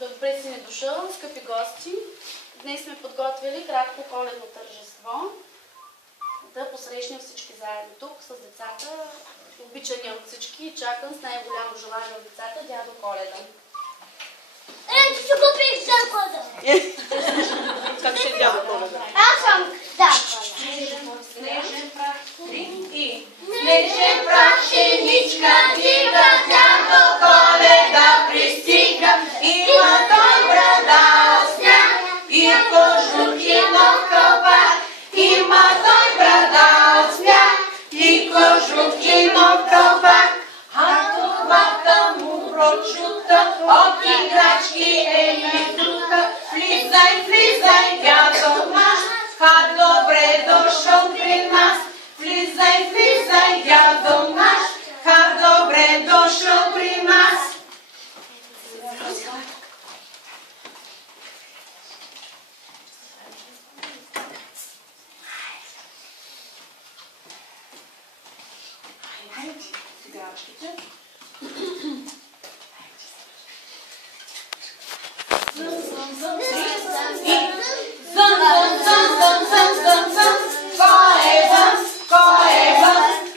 Добре си ни дошъл, скъпи гости. Днес сме подготвили кратко коледно тържество. Да посрещнем всички заедно тук с децата, обичани от всички и чакам с най-голямо желание от децата дядо Коледа. Ти си купиш за Коледа. Как ще е дядо Коледа? Аз съм, да. Снежен прах и Снежен прах, пшеничка, дива, дядо Коледа пристига. Има той брада от сняг и кожухи нов кълпак. Има той брада от сняг и кожухи нов кълпак. А това му прочута от играчки е недруга. Влизай, влизай, дядо наш, ха добре дошъл при нас. Влизай, влизай, дядо наш, ха добре дошъл при нас.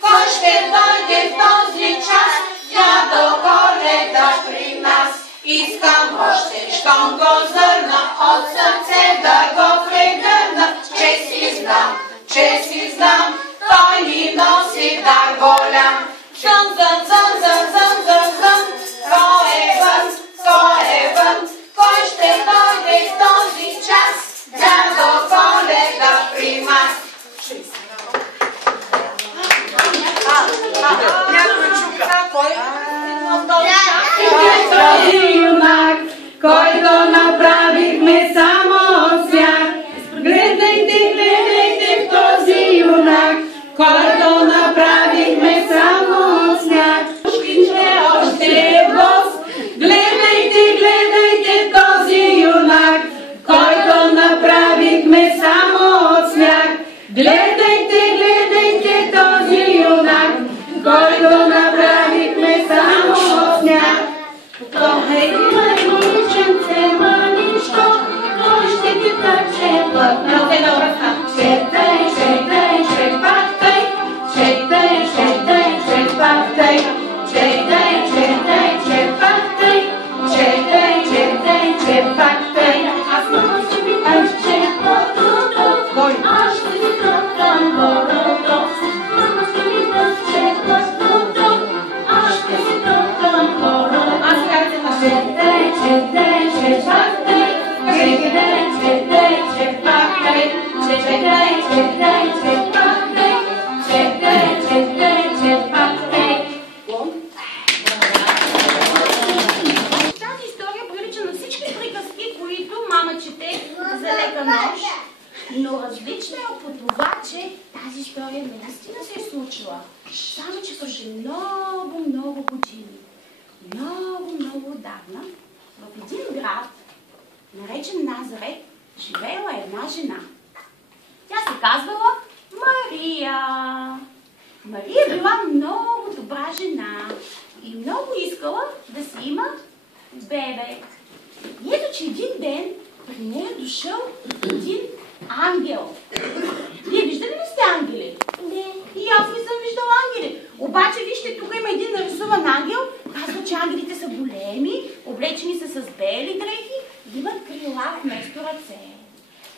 Кой ще дойде в този час, дядо Коледа при нас? Искам още, щом го зърна, от сърце да го прегърна. Че си знам, той ни носи дар голям. Зън, зън, зън, зън, зън, зън, зън. Кой е вън, кой ще дойде в този час, дядо Коледа при нас? Този юнак, който направихме само от сняг. Гледайте, гледайте в този юнак, който направихме само от сняг. Още е гост. Гледайте, гледайте този юнак, който направихме само от сняг. Гледайте, гледайте този юнак, който направихме само от сняг. Той е мъниченце, мъничко, той ще ти тъче плътна ръка. Четай, четай, четпатай, четай, четай, четпатай, четай, четай, четпатай, четай, четай, четпатай. Аз мама ще ви тъче плътно, аз ще ви тръпкам горото. Мама ще ви тъче плътно, аз ще ви тръпкам горото. Четай, четай, четпатай, четай, четай, четпатай, четай, четай, четпатай, четай, четай, четпатай. Тази история прилича на всички приказки, които мама чете за лека нощ, но различна е по това, че тази история наистина се е случила. Само че преди много, много години, много отдавна, в един град, наречен Назарет, живеела една жена. Тя се казвала Мария. Мария била много добра жена и много искала да си има бебе. И ето, че един ден при нея дошъл един ангел. Вие виждали ли сте ангели? Не. И аз не съм виждала ангели. Обаче, вижте, тук има един нарисуван ангел. Казва, че ангелите са големи, облечени са с бели дрехи, имат крила вместо ръце.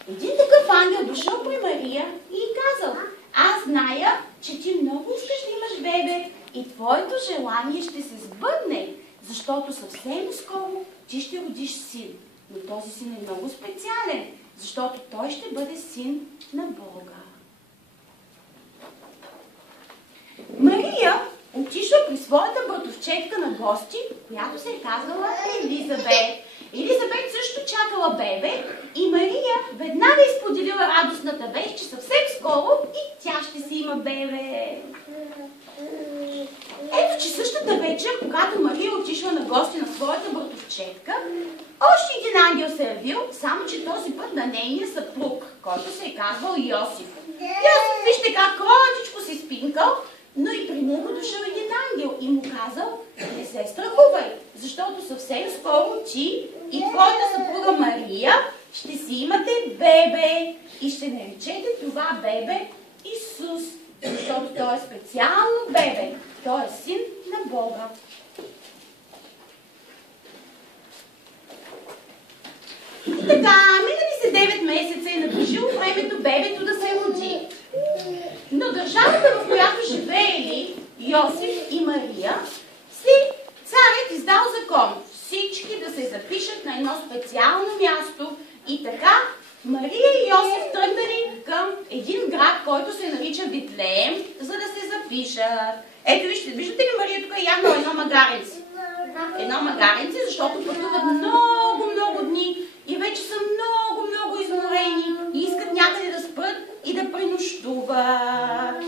Един такъв ангел дошъл при Мария и казал: аз зная, че ти много искаш да имаш бебе и твоето желание ще се сбъдне, защото съвсем скоро ти ще родиш син. Но този син е много специален, защото той ще бъде син на Бога. Мария отишла при своята братовчетка на гости, която се е казвала Елизабет. Елизабет също чакала бебе и Мария веднага изподелила радостната вест, че съвсем скоро и тя ще си има бебе. Ето, че същата вечер, когато Мария отишла на гости на своята братовчетка, още един ангел се е явил, само че този път на нейния съпруг, който се е казвал Йосиф. Йосиф, вижте как кротичко се спинкал, но и при него дошъл един ангел и му казал: не се страхувай, защото съвсем скоро ти и твоята съпруга Мария ще си имате бебе и ще наречете това бебе Исус, защото той е специално бебе. Той е син на Бога. И така, минали се 9 месеца и наближило времето бебето да се роди. Но държавата, в която живеели Йосиф и Мария, царят издал закон всички да се запишат на едно специално място и така Мария и Йосиф тръгнали към един град, който се нарича Витлеем, за да се запишат. Ето виждате ли Мария тук е явно едно магаренце? Едно магаренце, защото пътуват много дни и вече са много изморени и искат някъде да спят и да пренощуват.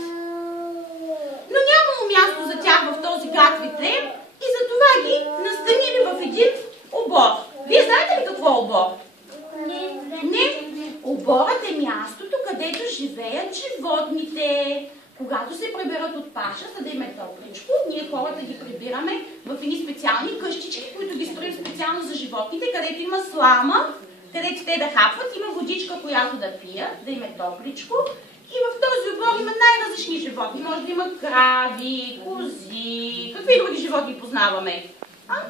Но нямало място за тях в този град Витлеем и затова ги настанили в един обор. Вие знаете ли какво е обор? Не. Оборът е мястото, където живеят животните. Когато се приберат от паша, за да им е топличко, ние хората ги прибираме в едни специални къщички, които ги строим специално за животните, където има слама, където те да хапват, има водичка, която да пият, да им е топличко. И в този обор има най-различни животни. Може да има крави, кози. Какви други животни познаваме?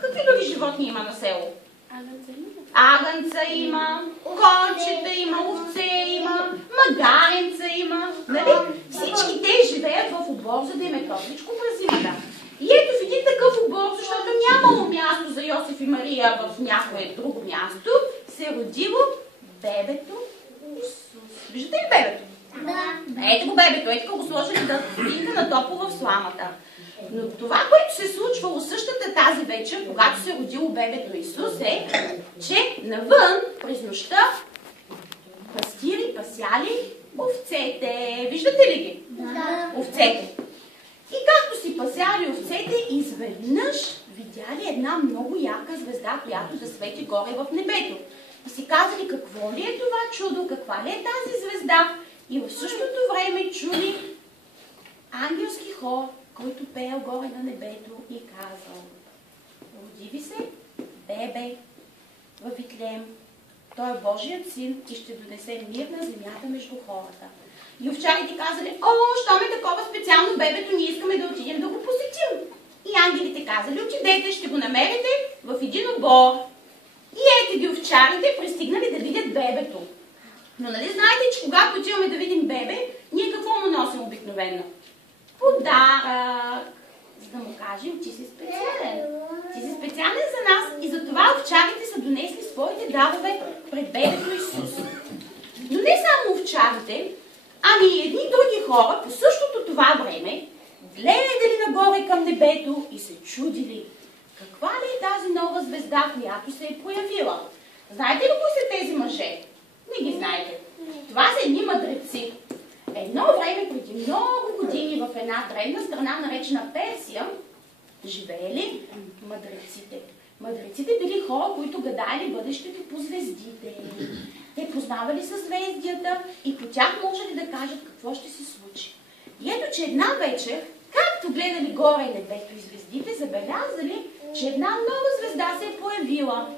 Какви други животни има на село? Агънца има, кончета има, овце има, магаренца има. Нали? Всички те живеят в обор, за да им е топличко през зимата. И ето в един такъв обор, защото нямало място за Йосиф и Мария в някое друго място, се е родило бебето Исус. Виждате ли бебето? Да. Ето го бебето, ето го сложили да спинка на топло в сламата. Но това, което се случвало същата тази вечер, когато се родило бебето Исус, е, че навън през нощта пастири пасяли овцете. Виждате ли ги? Да. Овцете. И както си пасяли овцете, изведнъж видяли една много ярка звезда, която да свети горе в небето. И си казали, какво ли е това чудо, каква ли е тази звезда? И в същото време чули ангелски хор, който пеел горе на небето и казал: роди ви се бебе във Витлеем. Той е Божият син и ще донесе мир на земята между хората. И овчарите казали: щом е такова специално бебето, ние искаме да отидем да го посетим. И ангелите казали: отидете, ще го намерите в един обор. И ето ги овчарите пристигнали да видят бебето. Но нали знаете, че когато отиваме да видим бебе, ние какво му носим обикновено? Подарък, за да му кажем, ти си специален. Ти си специален за нас и затова овчарите са донесли своите дарове пред бебето Исус. Но не само овчарите, ами и едни други хора по същото това време гледали нагоре към небето и се чудили каква ли е тази нова звезда, която се е появила. Знаете ли кои са тези мъже? Не ги знаете. Това са едни мъдреци. Едно време, преди много години, в една древна страна, наречена Персия, живеели мъдреците. Мъдреците били хора, които гадали бъдещето по звездите. Те познавали съзвездията и по тях можели да кажат какво ще се случи. И ето, че една вечер, както гледали горе небето и звездите, забелязали, че една нова звезда се е появила.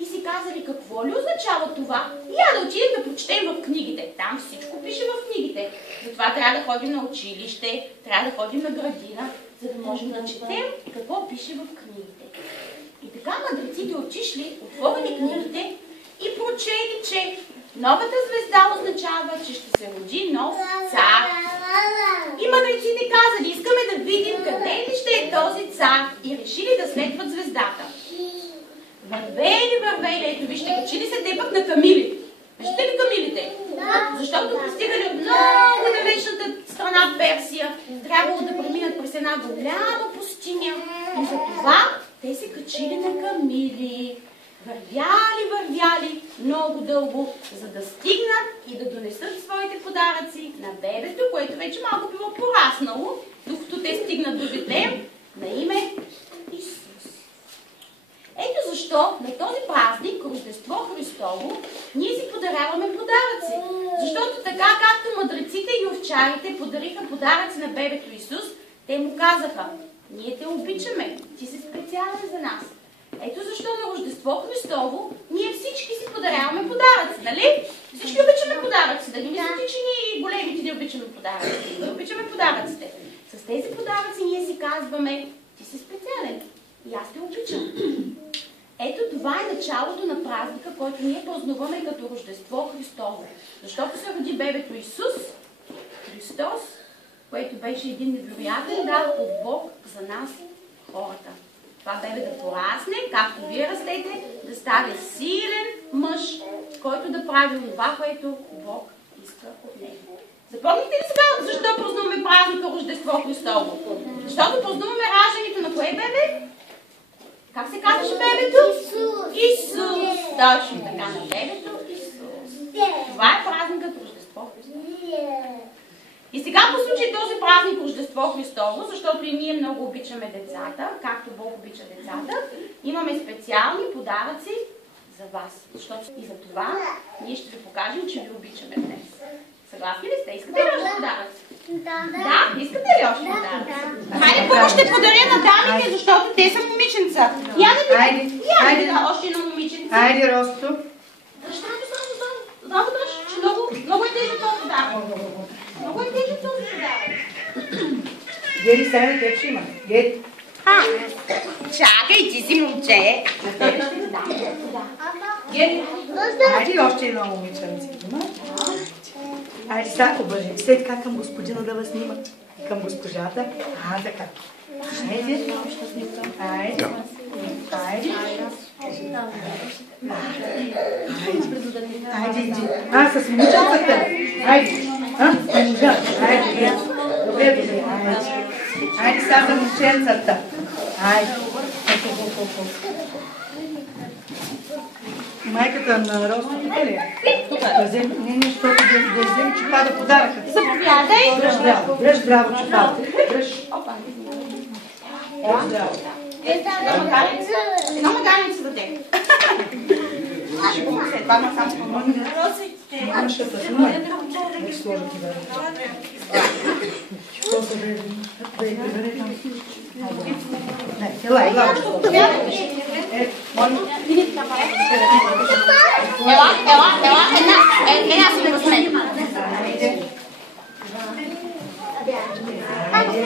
И си казали, какво ли означава това? Я да отидем да прочетем в книгите. Там всичко пише в книгите. Затова трябва да ходим на училище, трябва да ходим на градина, за да можем да четем какво пише в книгите. И така мъдреците отишли, отворили книгите и прочели, че новата звезда означава, че ще се роди нов цар. И мъдреците казали, искаме да видим къде ли ще е този цар, и решили да следват звездата. Вървели, ето вижте, качили се те пък на камили. Виждате ли камилите? Да. Защото пристигали от много далечната страна Персия, трябвало да преминат през една голяма пустиня. И затова те се качили на камили. Вървяли много дълго, за да стигнат и да донесат своите подаръци на бебето, което вече малко било пораснало, докато те стигнат до Витлеем, на подаръци на бебето Исус, те му казаха: ние те обичаме, ти си специален за нас. Ето защо на Рождество Христово ние всички си подаряваме подаръци, нали? Всички обичаме подаръци, да не мислите, че ние големите не обичаме подаръци. Ние обичаме подаръците. С тези подаръци ние си казваме: ти си специален и аз те обичам. Ето това е началото на празника, който ние празнуваме като Рождество Христово. Защото се роди бебето Исус, Христос, което беше един невероятен дар от Бог за нас, хората. Това бебе да порасне, както вие растете, да стане силен мъж, който да прави това, което Бог иска от него. Запомните ли сега защо празнуваме празника Рождество Христово? Защото празнуваме раждането на кое бебе? Как се казваше бебето? Исус. Точно така, на бебето Исус. Това е празникът Рождество Христово. И сега по случай този празник Рождество Христово, защото и ние много обичаме децата, както Бог обича децата, имаме специални подаръци за вас. И за това ние ще ви покажем, че ви обичаме днес. Съгласни ли сте? Искате ли още подаръци? Да, искате ли още подаръци? Хайде, първо ще подаря на дамите, защото те са момиченца. Хайде, да, още едно момиченце. Хайде, Росто. Здраво, дръж, че много е тежък този подарък. Много е тежък този подарък. Гери, сега те ще има. Гери. Чакай, ти си момче. Гери. Хайде, още едно момиченце. Хайде, сега обържи. След така към господина да вас снимат. Към госпожата. Така. Хайде. Хайде. Хайде. Хайде, иди. С момиченцата. Хайде. Хайде. Добре. Хайде, сега за момченцата. Хайде. Майката на Росто тук ли е? Не, защото да вземе чупада подаръка. Заповядай. Дръж здраво чупада. Дръж. Здраво. Едно маганица за теб. Аз ще помогна след това, но само помогна. Мамашката снима. Да ще сложа ти бъде. Що се бъде? Да я прибере там. Ела. Ела, една си да сме. Хайде.